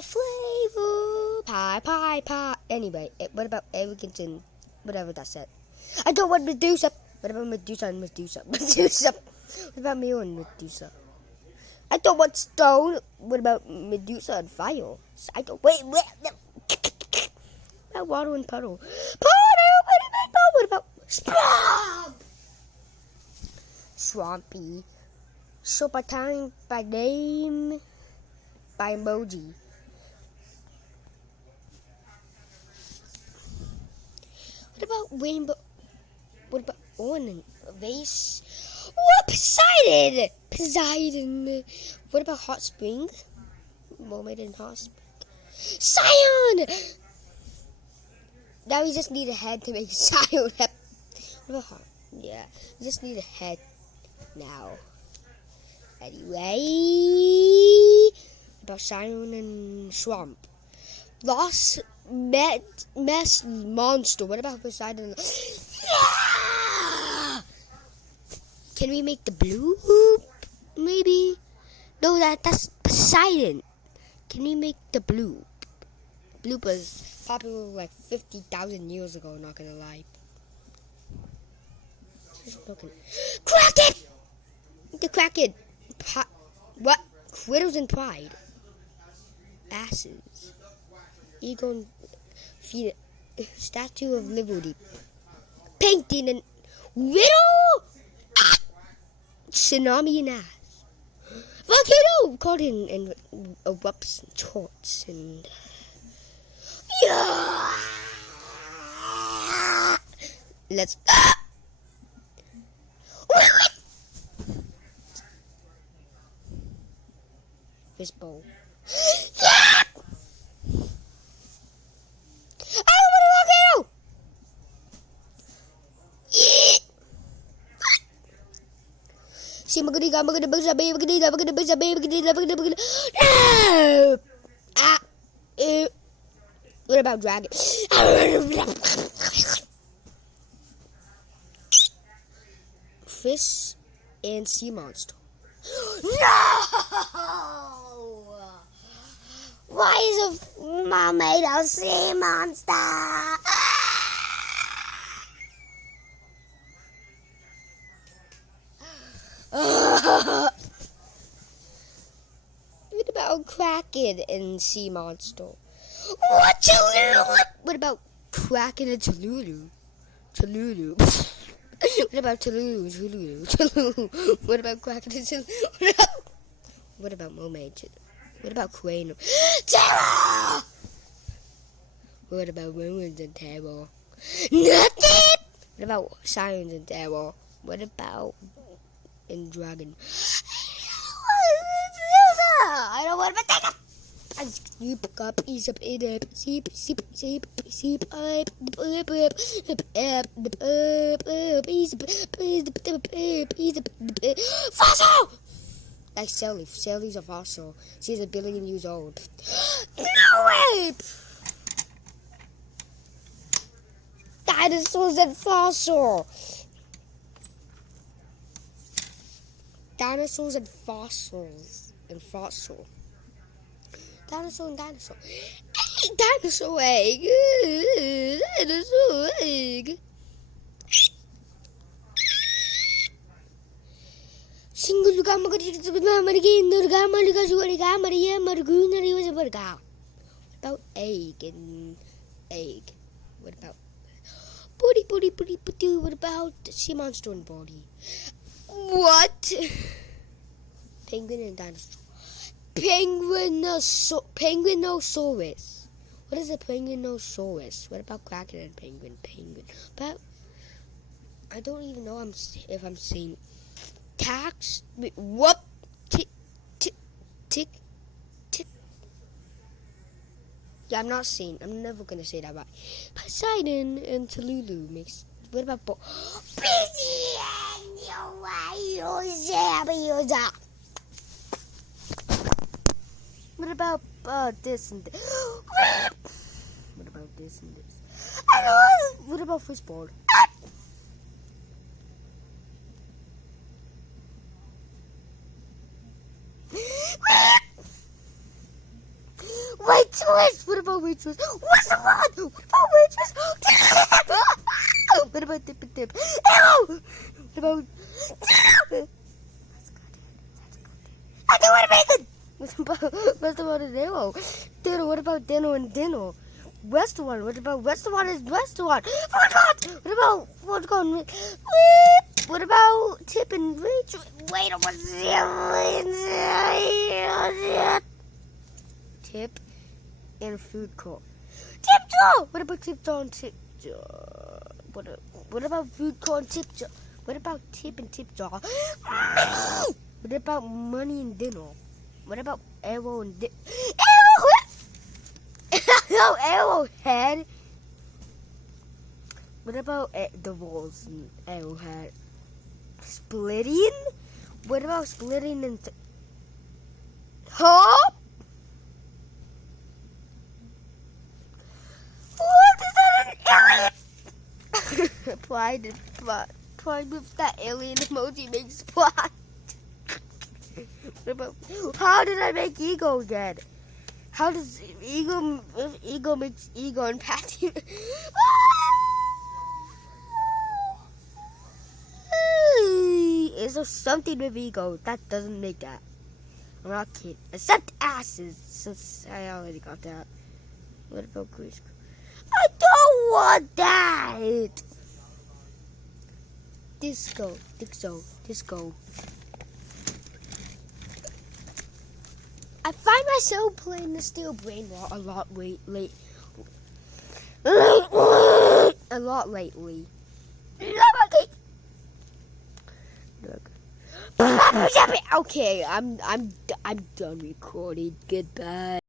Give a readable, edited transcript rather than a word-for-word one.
the flavor. Pie. Anyway, what about arrogance and whatever that said? I don't want Medusa. What about Medusa and Medusa? Medusa. What about me and Medusa? I don't want stone. What about Medusa and fire? I don't wait. No. About water and puddle. What about swamp? Swampy. So by time, by name, by emoji. What about rainbow? What about ornament? Vase? What? Poseidon. What about hot spring? Mermaid in hot spring. Scion! Now we just need a head to make Scion. What about hot? Yeah, we just need a head now. Anyway, about Scion and Swamp. Lost mess monster. What about Poseidon? Yeah! Can we make the blue? Maybe. No, that's Poseidon. Can we make the blue? Blue was popular like 50,000 years ago. Not gonna lie. Kraken! The Kraken. What? Quitters and pride. Asses. Egon feet. Statue of Liberty. Painting and riddle. Tsunami and ass. Volcano caught in erupts and torts and yeah. Let's fishbowl. Yeah! I want a volcano! See, what about dragon? Fish and sea monster. No! Why is a mermaid a sea monster? What about Kraken and sea monster? What Cholulu? What about Kraken and Cholulu? Cholulu. What about Cholulu? What about Kraken and Cholulu? What about mermaid? What about crane? Terror! What about ruins and terror? Nothing! What about sirens and terror? What about and dragon? I don't want to take it! Sleep up, ease up, it up, sleep up, fossil! Like Sally. Sally's a fossil. She's 1 billion years old. No way! Dinosaurs and fossil. Dinosaurs and fossils. And fossil. Dinosaur and dinosaur. Hey, dinosaur egg. Dinosaur egg. Single gamma about egg and egg. What about body? What about sea monster and body? What? Penguin and dinosaur. Penguinosaurus. What is a penguinosaurus? What about Kraken and penguin? But I don't even know if I'm saying tax. What? Tick. Yeah, I'm not saying. I'm never gonna say that right. Poseidon and Cholulu makes. What about What about this and this? What about this and this? What about fishbowl? Waitress? What about waitress? What's the one? What about waitress? What about tip and tip? Ew! What about... I don't want to make it! What's about an arrow? Dino, what about Dino and Dino? Restaurant, what about restaurant is restaurant? What about what about tip and reach? Wait, what's tip and food court? Tip jar! What about tip jar and tip jar? What about food court and tip jar? What about tip and tip jar? What about money and dinner? What about arrow and no, arrowhead. What about the walls and arrowhead? Splitting? What about splitting and huh? What is that an alien? Pride with that alien emoji makes pride. What about, how did I make ego again? How does ego, if ego makes ego and Patty? Is there something with ego that doesn't make that? I'm not kidding. Except asses, since I already got that. What about Greece? I don't want that! Disco. I find myself playing the Steel Brain a lot lately. Okay, I'm done recording. Goodbye.